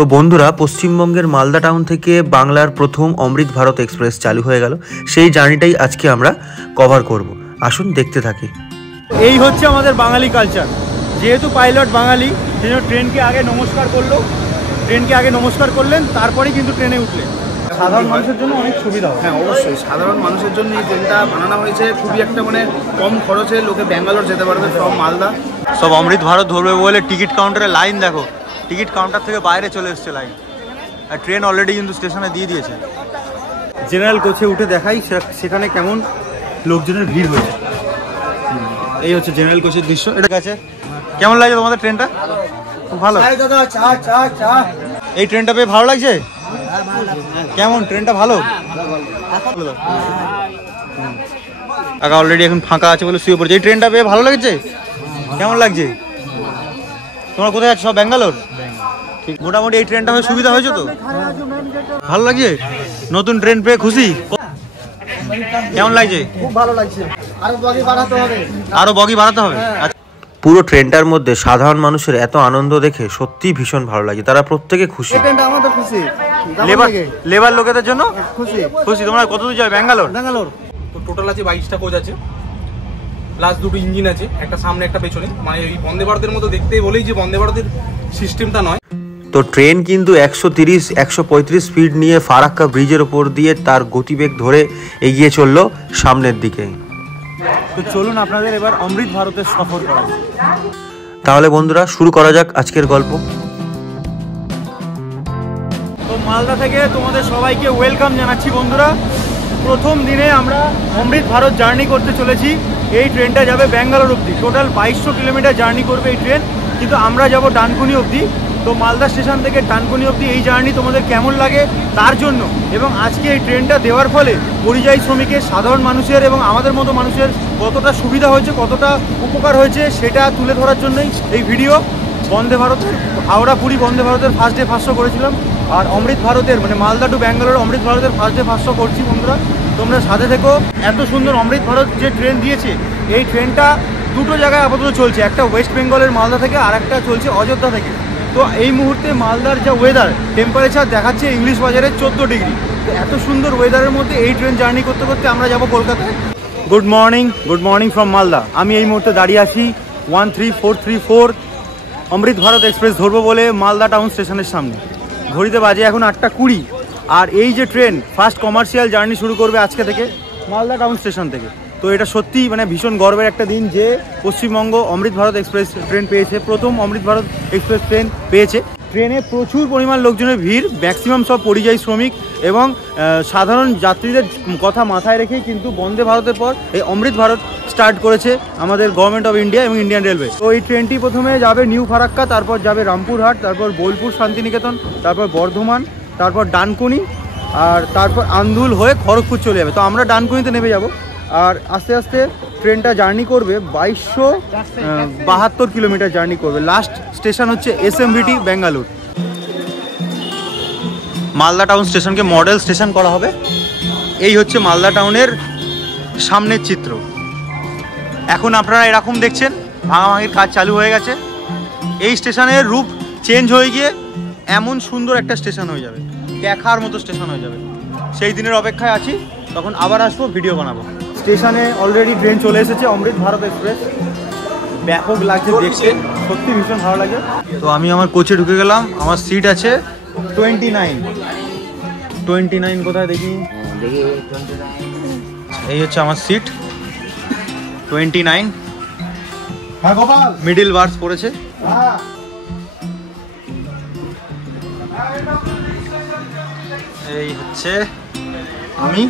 তো বন্ধুরা, পশ্চিমবঙ্গের মালদা টাউন থেকে বাংলার প্রথম অমৃত ভারত এক্সপ্রেস চালু হয়ে গেল। সেই জার্নিটাই আজকে আমরা কভার করব। আসুন দেখতে থাকি। এই হচ্ছে আমাদের বাঙালি কালচার। যেহেতু পাইলট বাঙালি, সেজন্য ট্রেনকে আগে নমস্কার করলো, ট্রেনকে আগে নমস্কার করলেন, তারপরেই কিন্তু ট্রেনে উঠলেন। সাধারণ মানুষের জন্য অনেক সুবিধা হবে। হ্যাঁ, অবশ্যই সাধারণ মানুষের জন্য এই ট্রেনটা বানানো হয়েছে। খুবই একটা কম খরচে লোকে ব্যাঙ্গালোর যেতে পারবে ফ্রম মালদা। সব অমৃত ভারত ধরবে বলে টিকিট কাউন্টারে লাইন দেখো, টিকিট কাউন্টার থেকে বাইরে চলে এসছে লাইন। আর ট্রেন অলরেডি কিন্তু স্টেশনে দিয়ে দিয়েছে। জেনারেল কোচে উঠে দেখাই সেখানে কেমন লোকজনের ভিড় হয়েছে। এই হচ্ছে জেনারেল কোচের দৃশ্য। এটা কাছে কেমন লাগছে তোমাদের ট্রেনটা? খুব ভালো। এই ট্রেনটা পেয়ে ভালো লাগছে? কেমন ট্রেনটা ভালো? কাকা অলরেডি এখন ফাঁকা আছে বলে শুয়ে পড়েছে। এই ট্রেনটা পেয়ে ভালো লাগছে? কেমন লাগছে? তোমরা কোথায় আছো? সব ব্যাঙ্গালোর? ঠিক, মোটামুটি এই ট্রেনটা হয়ে সুবিধা হয়েছে তো? ভালো লাগছে? নতুন ট্রেন পেয়ে খুশি? কেমন লাগছে? খুব ভালো লাগছে। আরো বগি বাড়াতে হবে। আরো বগি বাড়াতে হবে। পুরো ট্রেনটার মধ্যে সাধারণ মানুষের এত আনন্দ দেখে সত্যিই ভীষণ ভালো লাগে। তারা প্রত্যেকে খুশি। ট্রেনটা আমাদের খুশি। লেবার লোকেদের জন্য খুশি। খুশি। তোমরা কত দূর যাবে? ব্যাঙ্গালোর? তো টোটাল আছে 22টা কোচ আছে, প্লাস দুটো ইঞ্জিন আছে, একটা সামনে একটা পেছনে। এই বন্দে ভারতের মতো দেখতে বলেই যে বন্দে ভারতের সিস্টেমটা নয়। তো ট্রেন কিন্তু 130-135 স্পিড নিয়ে ফারাক্কা ব্রিজের ওপর দিয়ে তার গতিবেগ ধরে এগিয়ে চললো সামনের দিকে। তো চলুন আপনাদের এবার অমৃত ভারতের সফর করা যাক। তাহলে বন্ধুরা, শুরু করা যাক আজকের গল্প। তো মালদা থেকে তোমাদের সবাইকে ওয়েলকাম জানাচ্ছি বন্ধুরা। প্রথম দিনে আমরা অমৃত ভারত জার্নি করতে চলেছি। এই ট্রেনটা যাবে ব্যাঙ্গালোর অবধি। টোটাল 2200 কিলোমিটার জার্নি করবে এই ট্রেন, কিন্তু আমরা যাব ডানকুনি অবধি। তো মালদা স্টেশন থেকে ডানকুনি অবধি এই জার্নি তোমাদের কেমন লাগে তার জন্য, এবং আজকে এই ট্রেনটা দেওয়ার ফলে পরিযায়ী শ্রমিকের, সাধারণ মানুষের এবং আমাদের মতো মানুষের কতটা সুবিধা হয়েছে, কতটা উপকার হয়েছে, সেটা তুলে ধরার জন্যই এই ভিডিও। বন্দে ভারতের হাওড়া পুরী বন্দে ভারতের ফার্স্ট ডে 500 করেছিলাম, আর অমৃত ভারতের মালদা টু ব্যাঙ্গালোর অমৃত ভারতের ফার্স্ট ডে 500 করছি। বন্ধুরা তোমরা সাথে থেকো। এত সুন্দর অমৃত ভারত যে ট্রেন দিয়েছে, এই ট্রেনটা দুটো জায়গায় আপাতত চলছে। একটা ওয়েস্ট বেঙ্গলের মালদা থেকে, আর একটা চলছে অযোধ্যা থেকে। তো এই মুহূর্তে মালদার যা ওয়েদার, টেম্পারেচার দেখাচ্ছে ইংলিশ বাজারে 14 ডিগ্রি। তো এত সুন্দর ওয়েদারের মধ্যে এই ট্রেন জার্নি করতে করতে আমরা যাব কলকাতায়। Good morning from Malda. আমি এই মুহূর্তে দাঁড়িয়ে আছি 13434 অমৃত ভারত এক্সপ্রেস ধরবো বলে মালদা টাউন স্টেশনের সামনে। ঘড়িতে বাজে এখন 8:20। আর এই যে ট্রেন ফার্স্ট কমার্শিয়াল জার্নি শুরু করবে আজকে থেকে মালদা টাউন স্টেশন থেকে। তো এটা সত্যি ভীষণ গর্বের একটা দিন যে পশ্চিমবঙ্গ অমৃত ভারত এক্সপ্রেস ট্রেন পেয়েছে, প্রথম অমৃত ভারত এক্সপ্রেস ট্রেন পেয়েছে। ট্রেনে প্রচুর পরিমাণ লোকজনের ভিড়, ম্যাক্সিমাম সব পরিযায়ী শ্রমিক এবং সাধারণ যাত্রীদের কথা মাথায় রেখেই কিন্তু বন্দে ভারতের পর এই অমৃত ভারত স্টার্ট করেছে আমাদের গভর্নমেন্ট অফ ইন্ডিয়া এবং ইন্ডিয়ান রেলওয়ে। তো এই ট্রেনটি প্রথমে যাবে নিউ ফারাক্কা, তারপর যাবে রামপুরহাট, তারপর বোলপুর শান্তিনিকেতন, তারপর বর্ধমান, তারপর ডানকুনি, আর তারপর আন্দুল হয়ে খড়গপুর চলে যাবে। তো আমরা ডানকুনিতে নেমে যাব। আর আস্তে আস্তে ট্রেনটা জার্নি করবে 2272 কিলোমিটার জার্নি করবে। লাস্ট স্টেশন হচ্ছে SMBT ব্যাঙ্গালোর। মালদা টাউন স্টেশনকে মডেল স্টেশন করা হবে। এই হচ্ছে মালদা টাউনের সামনের চিত্র। এখন আপনারা এরকম দেখছেন, ভাঙাভাঙির কাজ চালু হয়ে গেছে। এই স্টেশনের রূপ চেঞ্জ হয়ে গিয়ে এমন সুন্দর একটা স্টেশন হয়ে যাবে, দেখার মতো স্টেশন হয়ে যাবে। সেই দিনের অপেক্ষায় আছি, তখন আবার আসবো, ভিডিও বানাবো। স্টেশনে অলরেডি ট্রেন চলে এসেছে অমৃত ভারত এক্সপ্রেস। ব্যাপক লাগছে দেখতে, সত্যি ভীষণ ভালো লাগে। তো আমি আমার কোচে ঢুকে গেলাম। আমার সিট আছে 29 কোথায় দেখি? এই হচ্ছে আমার সিট 29। মিডিল বার্স পড়েছে। এই হচ্ছে আমি।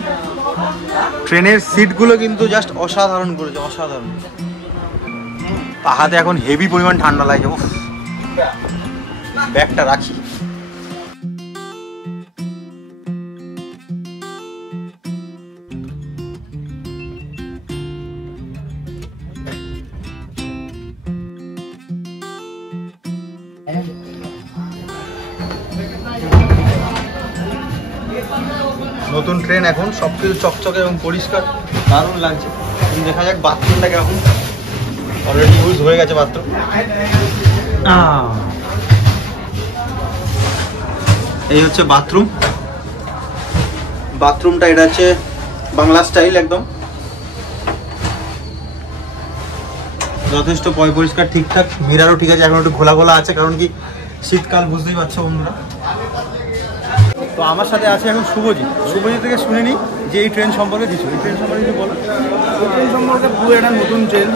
ট্রেনের সিটগুলো কিন্তু জাস্ট অসাধারণ করেছে, অসাধারণ। হাতে এখন হেভি পরিমাণ ঠান্ডা লাগছে। ব্যাগটা রাখি। নতুন ট্রেন, এখন সবকিছু চকচকে এবং পরিষ্কার, দারুণ লাগছে। দেখা যাক বাথরুমটা কেমন। অলরেডি ইউজ হয়ে গেছে বাথরুম। এই হচ্ছে বাথরুম। বাথরুমটা এটা হচ্ছে বাংলা স্টাইল, একদম যথেষ্ট পরিষ্কার ঠিকঠাক। মিরারও ঠিক আছে, এখন একটু ঘোলা ঘোলা আছে, কারণ কি শীতকাল, বুঝতেই পারছো বন্ধুরা। তো আমার সাথে আছে এখন শুভজিৎ। শুভজিৎ থেকে শুনে নিই যে এই ট্রেন সম্পর্কে কিছু। এই ট্রেন সম্পর্কে কিছু বলো। এই ট্রেন সম্পর্কে পুরো একটা নতুন ট্রেন।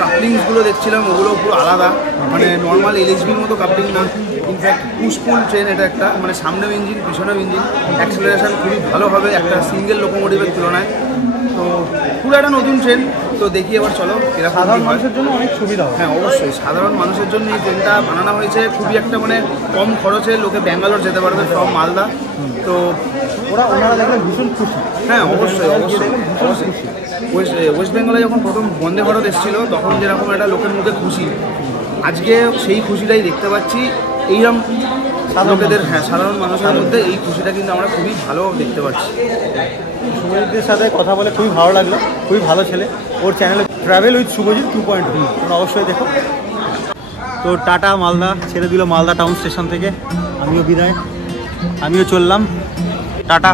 কাপলিংসগুলো দেখছিলাম, ওগুলো পুরো আলাদা, মানে নর্মাল এলএসবির মতো কাপলিং না। ইনফ্যাক্ট পুশপুল ট্রেন এটা একটা, মানে সামনেও ইঞ্জিন পিছনেও ইঞ্জিন, অ্যাক্সেলারেশন খুবই ভালো হবে একটা সিঙ্গেল লোকোমোটিভের তুলনায়। তো পুরো একটা নতুন ট্রেন। তো দেখি এবার চলো এরা সাধারণ মানুষের জন্য অনেক সুবিধা হবে। হ্যাঁ অবশ্যই, সাধারণ মানুষের জন্য এই ট্রেনটা বানানো হয়েছে। খুবই একটা মানে কম খরচে লোকে ব্যাঙ্গালোর যেতে পারবে ফ্রম মালদা। তো ওনারা দেখলে ভীষণ খুশি। হ্যাঁ অবশ্যই অবশ্যই ওয়েস্ট বেঙ্গলে যখন প্রথম বন্দে ভারত এসেছিল তখন যেরকম একটা লোকের মুখে খুশি, আজকে সেই খুশিটাই দেখতে পাচ্ছি এইরকম লোকেদের, হ্যাঁ সাধারণ মানুষের মধ্যে এই খুশিটা কিন্তু আমরা খুবই ভালো দেখতে পাচ্ছি। শুভজিতের সাথে কথা বলে খুবই ভালো লাগলো, খুবই ভালো ছেলে। ওর চ্যানেলে ট্রাভেল উইথ শুভজিৎ 2.0 তোমরা অবশ্যই দেখো। তো টাটা, মালদা ছেড়ে দিল মালদা টাউন স্টেশন থেকে। আমিও বিদায়, আমিও চললাম, টাটা।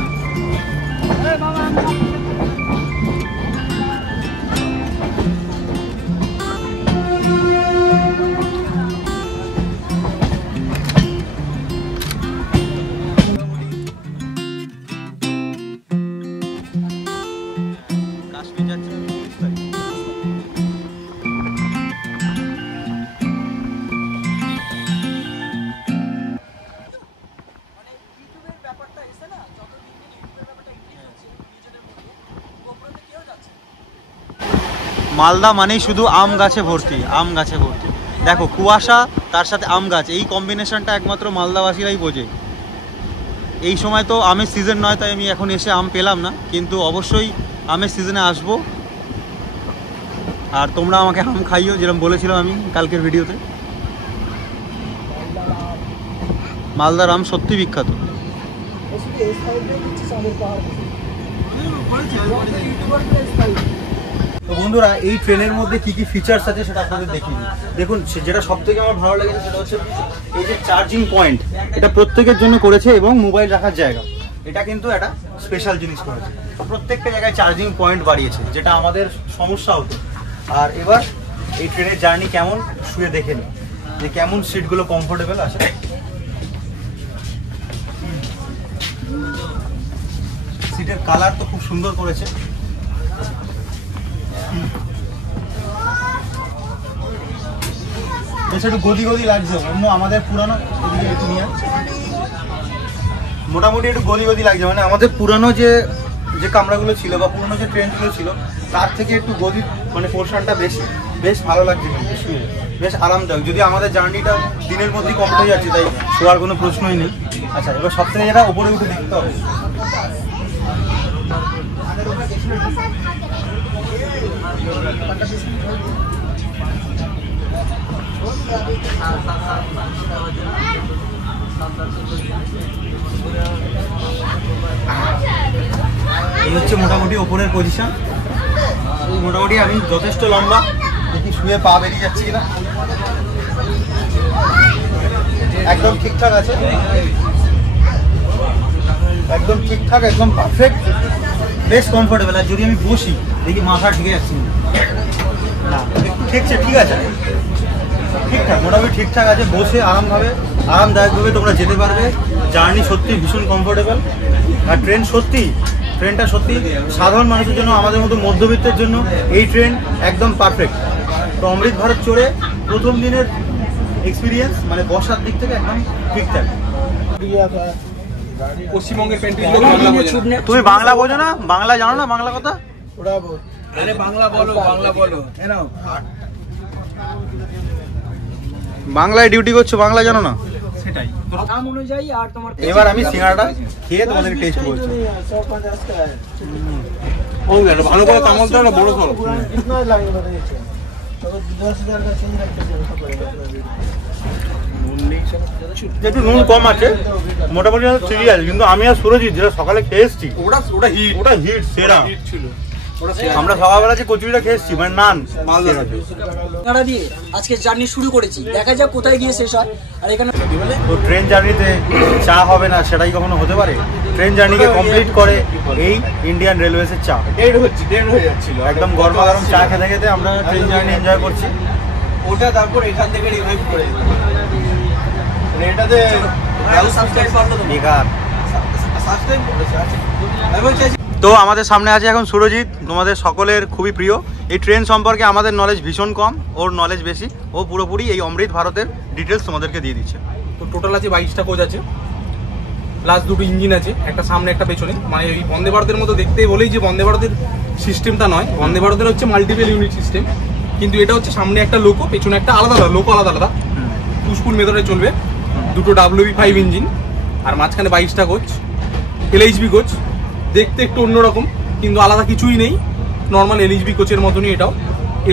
মালদা মানেই শুধু আম গাছে ভর্তি, আম গাছে ভর্তি। দেখো কুয়াশা, তার সাথে আম গাছ, এই কম্বিনেশনটা একমাত্র মালদাবাসীরাই বোঝে। এই সময় তো আমের সিজন নয়, তাই আমি এখন এসে আম পেলাম না, কিন্তু অবশ্যই আমের সিজনে আসবো। আর তোমরা আমাকে আম খাইও, যেরকম বলেছিলাম আমি কালকের ভিডিওতে। মালদার আম সত্যি বিখ্যাত। তো বন্ধুরা, এই ট্রেনের মধ্যে কি কি ফিচার্স আছে সেটা আপনাদের দেখিয়ে দিই। দেখুন, যেটা সব থেকে আমার ভালো লেগেছে সেটা হচ্ছে এই যে চার্জিং পয়েন্ট, এটা প্রত্যেকের জন্য করেছে, এবং মোবাইল রাখার জায়গা, এটা কিন্তু একটা স্পেশাল জিনিস করেছে। প্রত্যেকটা জায়গায় চার্জিং পয়েন্ট বাড়িয়েছে, যেটা আমাদের সমস্যা হতো। আর এবার এই ট্রেনের জার্নি কেমন শুয়ে দেখে নিই, যে কেমন সিটগুলো কমফোর্টেবল আছে। সিটের কালার তো খুব সুন্দর করেছে। একটু গদি গদি লাগছে, অন্য আমাদের পুরানো মোটামুটি একটু গদি গদি লাগছে, মানে আমাদের পুরানো যে কামরাগুলো ছিল বা পুরানো যে ট্রেনগুলো ছিল তার থেকে একটু গদি মানে পোর্শনটা বেশি। বেশ ভালো লাগছে, বেশ আরামদায়ক। যদি আমাদের জার্নিটা দিনের মধ্যেই কমপ্লিট হয়ে যাচ্ছে, তাই শোয়ার কোনো প্রশ্নই নেই। আচ্ছা, এবার সব থেকে যেটা উপরে উঠে দেখতে হবে, এই হচ্ছে মোটামুটি ওপরের পজিশন। মোটামুটি আমি যথেষ্ট লম্বা, দেখি শুয়ে পা বেরিয়ে যাচ্ছি কিনা। একদম ঠিকঠাক আছে, একদম ঠিকঠাক, একদম পারফেক্ট, বেশ কমফোর্টেবল। আর যদি আমি বসি দেখি মাথা ঠেকে যাচ্ছি না, ঠিকছে, ঠিক আছে, ঠিকঠাক, মোটামুটি ঠিকঠাক আছে। বসে আরামদায়কভাবে তোমরা যেতে পারবে। জার্নি সত্যি ভীষণ কমফোর্টেবল। আর ট্রেনটা সত্যি সাধারণ মানুষের জন্য, আমাদের মতো মধ্যবিত্তের জন্য এই ট্রেন একদম পারফেক্ট। তো অমৃত ভারত চড়ে প্রথম দিনের এক্সপিরিয়েন্স, মানে বসার দিক থেকে একদম ঠিকঠাক। পশ্চিমবঙ্গের তুমি বাংলা বোঝো না? বাংলা জানো না? বাংলা কথা বাংলায় ডিউটি করছো, বাংলা জানো না? সেটাই এবার আমি সিঙ্গাড়াটা খেয়ে তোমাদের টেস্ট করছি। ভালো করে কামড়তে হবে, বড় সরো। একটু নুন কম আছে, মোটামুটি ঠিকই আছে। কিন্তু আমি আর সুরজিৎ যেটা সকালে খেয়ে এসেছি, ওটা হিট হিট সেরা হিট ছিল। আমরা সকালবেলা যে কচুরিটা খেয়েছি মানে নান আপনারা দিয়ে আজকে জার্নি শুরু করেছি, দেখা যাক কোথায় গিয়ে শেষ হয়। আর এখানে তো ট্রেন জার্নিতে চা হবে না সেটাই কখনো হতে পারে? ট্রেন জার্নিকে কমপ্লিট করে এই ইন্ডিয়ান রেলওয়েজের চা। ট্রেন হয়ে যাচ্ছিল একদম গরমা গরম চা খেতে খেতে আমরা ট্রেন জার্নি এনজয় করছি। ওটা তারপর এখান থেকে রিভাইভ করে মানে এটাতে বেকার। তো আমাদের সামনে আছে এখন সুরজিৎ, তোমাদের সকলের খুবই প্রিয়। এই ট্রেন সম্পর্কে আমাদের নলেজ ভীষণ কম, ওর নলেজ বেশি। ও পুরোপুরি এই অমৃত ভারতের ডিটেলস তোমাদেরকে দিয়ে দিচ্ছে। তো টোটাল আছে 22টা কোচ আছে, প্লাস দুটো ইঞ্জিন আছে, একটা সামনে একটা পেছনে। মানে এই বন্দে ভারতের মতো দেখতে বলেই যে বন্দে ভারতের সিস্টেমটা নয়, বন্দে ভারতের হচ্ছে মাল্টিপল ইউনিট সিস্টেম, কিন্তু এটা হচ্ছে সামনে একটা লোকো পেছনে একটা আলাদা আলাদা লোকো, আলাদা আলাদা পুশপুল মেথডে চলবে। দুটো WB5 ইঞ্জিন আর মাঝখানে 22টা কোচ, LHB কোচ। দেখতে একটু অন্যরকম কিন্তু আলাদা কিছুই নেই, নর্মাল LHB কোচের মতনই এটাও।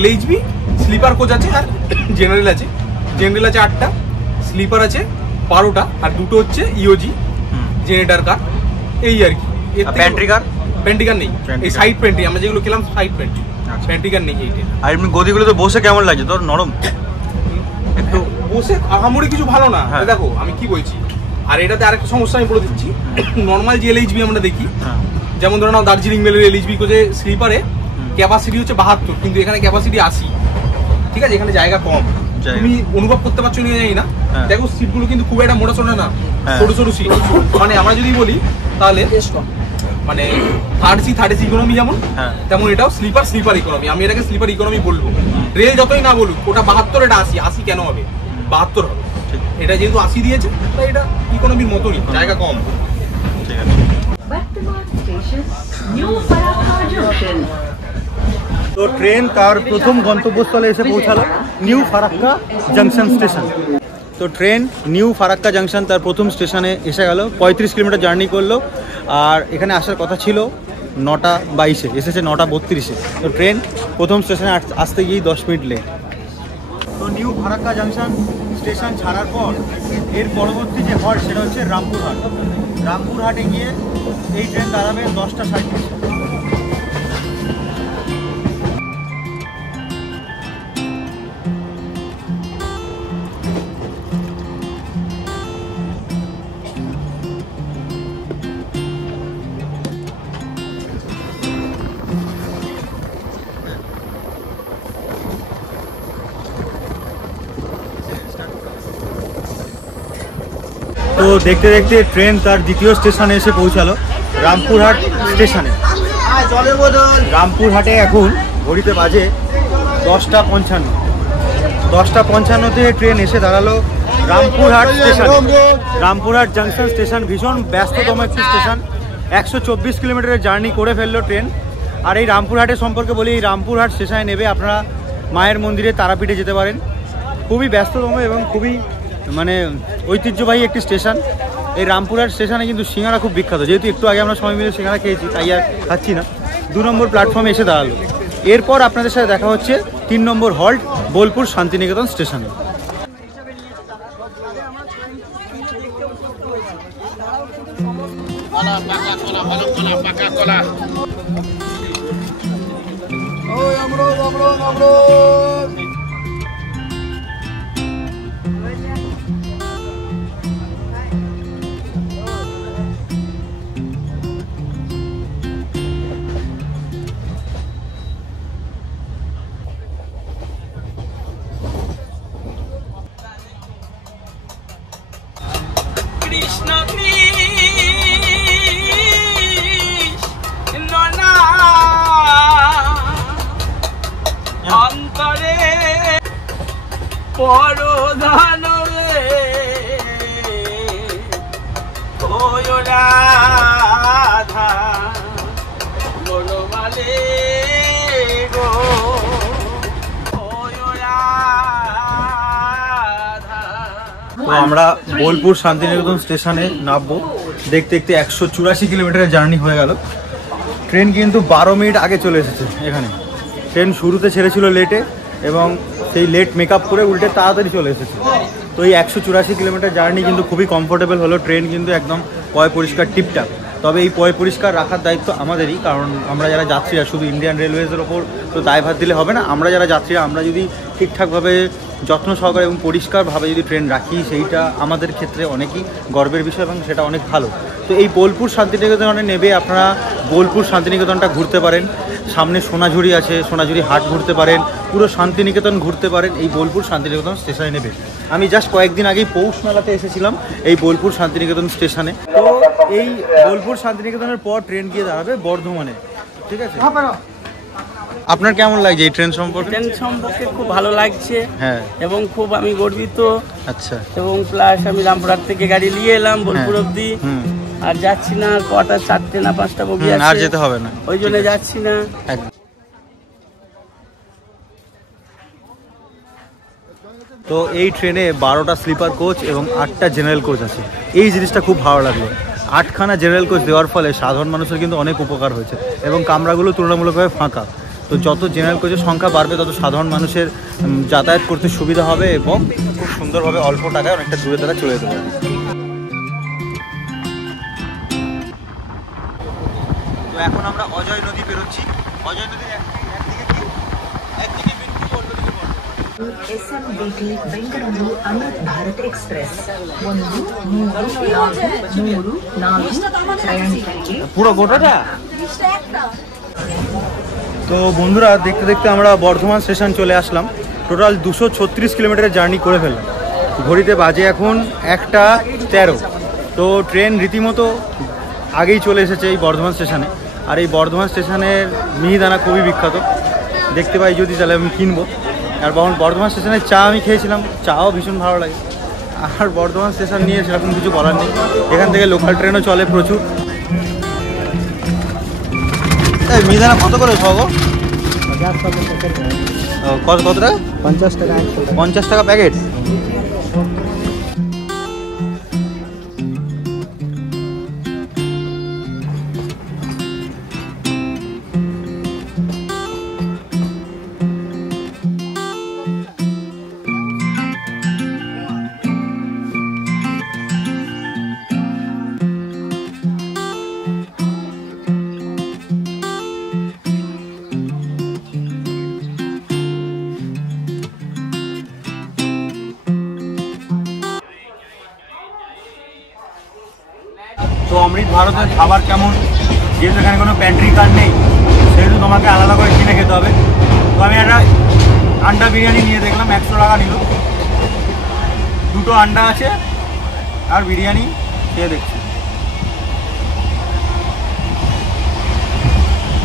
LHB স্লিপার কোচ আছে আর জেনারেল আছে। জেনারেল আছে 8টা, স্লিপার আছে 12টা, আর দুটো হচ্ছে ইওজি জেনারেটর কার, এই আর কি। প্যান্ট্রিকার নেই, এই সাইড প্যান্ট্রি আমরা যেগুলো খেলাম সাইড প্যান্ট্রি, প্যান্ট্রিকার নেই এইটা। আর এমনি গদিগুলো তো বসে কেমন লাগছে তোর? নরম একটু বসে আহামরি কিছু ভালো না। দেখো আমি কি বলছি, আর এটাতে আরেকটা সমস্যা আমি বলে দিচ্ছি। নর্মাল যে LHB আমরা দেখি, যেমন ধরো নাও দার্জিলিং মেলের LHB কোচে স্লিপারে ক্যাপাসিটি হচ্ছে 72, কিন্তু এখানে ক্যাপাসিটি 80। ঠিক আছে, এখানে জায়গা কম, তুমি অনুভব করতে পারছো না জানি না। দেখো সিটগুলো কিন্তু খুব একটা মোটা সোটা না, সরু সরু সিট। মানে আমরা যদি বলি তাহলে মানে থার্ড এসি ইকোনমি যেমন, তেমন এটাও স্লিপার ইকোনমি। আমি এটাকে স্লিপার ইকোনমি বলবো। রেল যতই না বলুক ওটা 72, এটা 80 কেন হবে? 72 হবে। এটা যেহেতু 80 দিয়েছে তাই এটা ইকোনমির মতনই, জায়গা কম। ঠিক আছে। তো ট্রেন তার প্রথম গন্তব্যস্থলে এসে পৌঁছালো, নিউ ফারাক্কা জাংশন স্টেশন। তো ট্রেন নিউ ফারাক্কা জাংশন তার প্রথম স্টেশনে এসে গেল। 35 কিলোমিটার জার্নি করলো, আর এখানে আসার কথা ছিল 9:22-এ, এসেছে 9:32-এ। তো ট্রেন প্রথম স্টেশনে আসতে গিয়েই 10 মিনিট লেট। তো নিউ ফারাক্কা জাংশন স্টেশন ছাড়ার পর এর পরবর্তী যে হল্ট সেটা হচ্ছে রামপুরহাট। রামপুরহাটে গিয়ে এই ট্রেন দাঁড়াবে 10:37। তো দেখতে দেখতে ট্রেন তার দ্বিতীয় স্টেশনে এসে পৌঁছালো, রামপুরহাট স্টেশনে। রামপুরহাটে এখন ঘড়িতে বাজে 10:55। 10:55-তে ট্রেন এসে দাঁড়ালো Rampurhat station. Rampurhat junction station ভীষণ ব্যস্ততম একটি স্টেশন। 124 কিলোমিটারের জার্নি করে ফেললো ট্রেন। আর এই রামপুরহাটের সম্পর্কে বলি, এই রামপুরহাট স্টেশনে নেবে আপনারা মায়ের মন্দিরে তারাপীঠে যেতে পারেন। খুবই ব্যস্ততম এবং খুবই মানে ঐতিহ্যবাহী একটি স্টেশন। এই রামপুরহাট স্টেশনে কিন্তু সিঙ্গারা খুব বিখ্যাত, যেহেতু একটু আগে আমরা সবাই মিলে সিঙ্গারা খেয়েছি তাই আর খাচ্ছি না। 2 নম্বর প্ল্যাটফর্মে এসে দাঁড়ালো। এরপর আপনাদের সাথে দেখা হচ্ছে 3 নম্বর হল্ট বোলপুর শান্তিনিকেতন স্টেশনে। অন্তরে পরধান রাধা বনমালে গো। তো আমরা বোলপুর শান্তিনিকেতন স্টেশনে নামবো। দেখতে দেখতে 184 কিলোমিটারের জার্নি হয়ে গেল। ট্রেন কিন্তু 12 মিনিট আগে চলে এসেছে এখানে। ট্রেন শুরুতে ছেড়েছিল লেটে এবং সেই লেট মেকআপ করে উল্টে তাড়াতাড়ি চলে এসেছে। তো এই 184 কিলোমিটার জার্নি কিন্তু খুবই কমফোর্টেবল হলো। ট্রেন কিন্তু একদম পয় পরিষ্কার টিপটাপ। তবে এই পরিষ্কার রাখার দায়িত্ব আমাদেরই, কারণ আমরা যারা যাত্রীরা, শুধু ইন্ডিয়ান রেলওয়েজের ওপর তো দায়ভার দিলে হবে না। আমরা যারা যাত্রীরা, আমরা যদি ঠিকঠাকভাবে যত্ন সহকারে এবং পরিষ্কারভাবে যদি ট্রেন রাখি, সেইটা আমাদের ক্ষেত্রে অনেকই গর্বের বিষয় এবং সেটা অনেক ভালো। তো এই বোলপুর শান্তিনিকেতনে নেবে আপনারা বোলপুর শান্তিনিকেতনটা ঘুরতে পারেন, সামনে সোনাঝুরি আছে, সোনাঝুরি হাট ঘুরতে পারেন, পুরো শান্তিনিকেতন ঘুরতে পারেন এই বোলপুর শান্তিনিকেতন স্টেশনে নেবে। আমি জাস্ট কয়েকদিন আগেই পৌষ মেলাতে এসেছিলাম এই বোলপুর শান্তিনিকেতন স্টেশনে। তো এই বোলপুর শান্তিনিকেতনের পর ট্রেন গিয়ে দাঁড়াবে বর্ধমানে, ঠিক আছে? আপনার কেমন লাগছে এই ট্রেন সম্পর্কে? ট্রেন সম্পর্কে খুব ভালো লাগছে, হ্যাঁ, এবং খুব আমি গর্বিত। আচ্ছা। এবং প্লাস আমি রামপুরহাট থেকে গাড়ি নিয়ে এলাম বোলপুর অব্দি, আর যাচ্ছি না, কটা 4টে না 5টা বগি আছে, আর যেতে হবে না, ওই জন্য যাচ্ছি না। তো এই ট্রেনে 12টা স্লিপার কোচ এবং 8টা জেনারেল কোচ আছে। এই জিনিসটা খুব ভালো লাগলো। 8খানা জেনারেল কোচ দেওয়ার ফলে সাধারণ মানুষের কিন্তু অনেক উপকার হয়েছে এবং কামরাগুলো তুলনামূলকভাবে ফাঁকা। তো যত জেনারেল কোচের সংখ্যা বাড়বে তত সাধারণ মানুষের যাতায়াত করতে সুবিধা হবে এবং খুব সুন্দরভাবে অল্প টাকায় অনেকটা দূরে তারা চলে যেতে পারবে। তো এখন আমরা অজয় নদী পেরোচ্ছি। অজয় নদীর একদিকে বিনপুর, অন্যদিকে বর্ধমান। SMBT ಬೆಂಗಳೂರು ಅಮೃತ್ ಭಾರತ್ ಎಕ್ಸ್‌ಪ್ರೆಸ್ 1-3-4 ಪ್ರಯಾಣಿಕರಿಗೆ পুরো গোটাটা। তো বন্ধুরা, দেখতে দেখতে আমরা বর্ধমান স্টেশন চলে আসলাম। টোটাল 236 কিলোমিটারের জার্নি করে ফেললাম। ঘড়িতে বাজে এখন 1:13। তো ট্রেন রীতিমতো আগেই চলে এসেছে এই বর্ধমান স্টেশনে। আর এই বর্ধমান স্টেশনের মিহিদানা খুবই বিখ্যাত, দেখতে পাই যদি তাহলে আমি কিনবো। আর বর্ধমান স্টেশনের চা আমি খেয়েছিলাম, চাও ভীষণ ভালো লাগে। আর বর্ধমান স্টেশন নিয়ে সেরকম কিছু বলার নেই, এখান থেকে লোকাল ট্রেনও চলে প্রচুর। এই মিহিদানা কত করে সহ? কত টাকা? 50 টাকা। 50 টাকা প্যাকেট। তো অমৃত ভারতের খাবার কেমন? যেহেতু এখানে কোনো প্যান্ট্রি কার্ড নেই, সেহেতু তোমাকে আলাদা করে কিনে খেতে হবে। তো আমি একটা আন্ডা বিরিয়ানি নিয়ে দেখলাম, 100 টাকা নিল। 2টো আন্ডা আছে আর বিরিয়ানি খেয়ে দেখছি।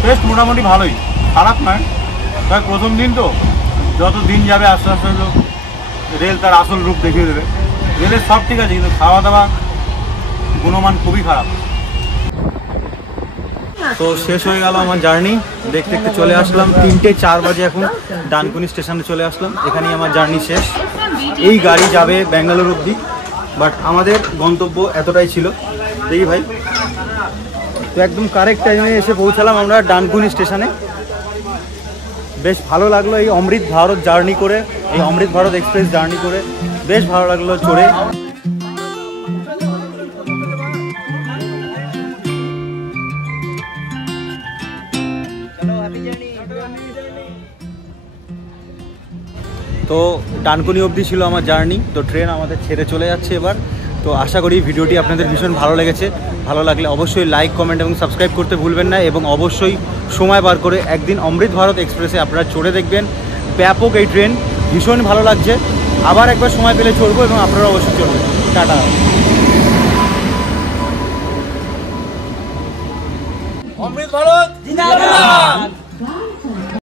টেস্ট মোটামুটি ভালোই, খারাপ নয়। তবে প্রথম দিন তো, যত দিন যাবে আস্তে আস্তে রেল তার আসল রূপ দেখিয়ে দেবে। রেলের সব ঠিক আছে, কিন্তু খাওয়া দাওয়া গুণমান খুবই খারাপ। তো শেষ হয়ে গেল আমার জার্নি, দেখতে দেখতে চলে আসলাম 3:04 বাজে এখন ডানকুনি স্টেশনে চলে আসলাম। এখানেই আমার জার্নি শেষ। এই গাড়ি যাবে ব্যাঙ্গালোর অবধি, বাট আমাদের গন্তব্য এতটাই ছিল। দেখি ভাই, তো একদম কারেক্ট টাইমে এসে পৌঁছালাম আমরা ডানকুনি স্টেশনে। বেশ ভালো লাগলো এই অমৃত ভারত জার্নি করে, এই অমৃত ভারত এক্সপ্রেস জার্নি করে বেশ ভালো লাগলো চড়ে। তো ডানকুনি অবধি ছিল আমার জার্নি। তো ট্রেন আমাদের ছেড়ে চলে যাচ্ছে এবার। তো আশা করি ভিডিওটি আপনাদের ভীষণ ভালো লেগেছে। ভালো লাগলে অবশ্যই লাইক, কমেন্ট এবং সাবস্ক্রাইব করতে ভুলবেন না, এবং অবশ্যই সময় বার করে একদিন অমৃত ভারত এক্সপ্রেসে আপনারা চড়ে দেখবেন। ব্যাপক এই ট্রেন, ভীষণ ভালো লাগছে। আবার একবার সময় পেলে চড়বো এবং আপনারা অবশ্যই চড়বেন। টাটা। অমৃত ভারত জিন্দাবাদ।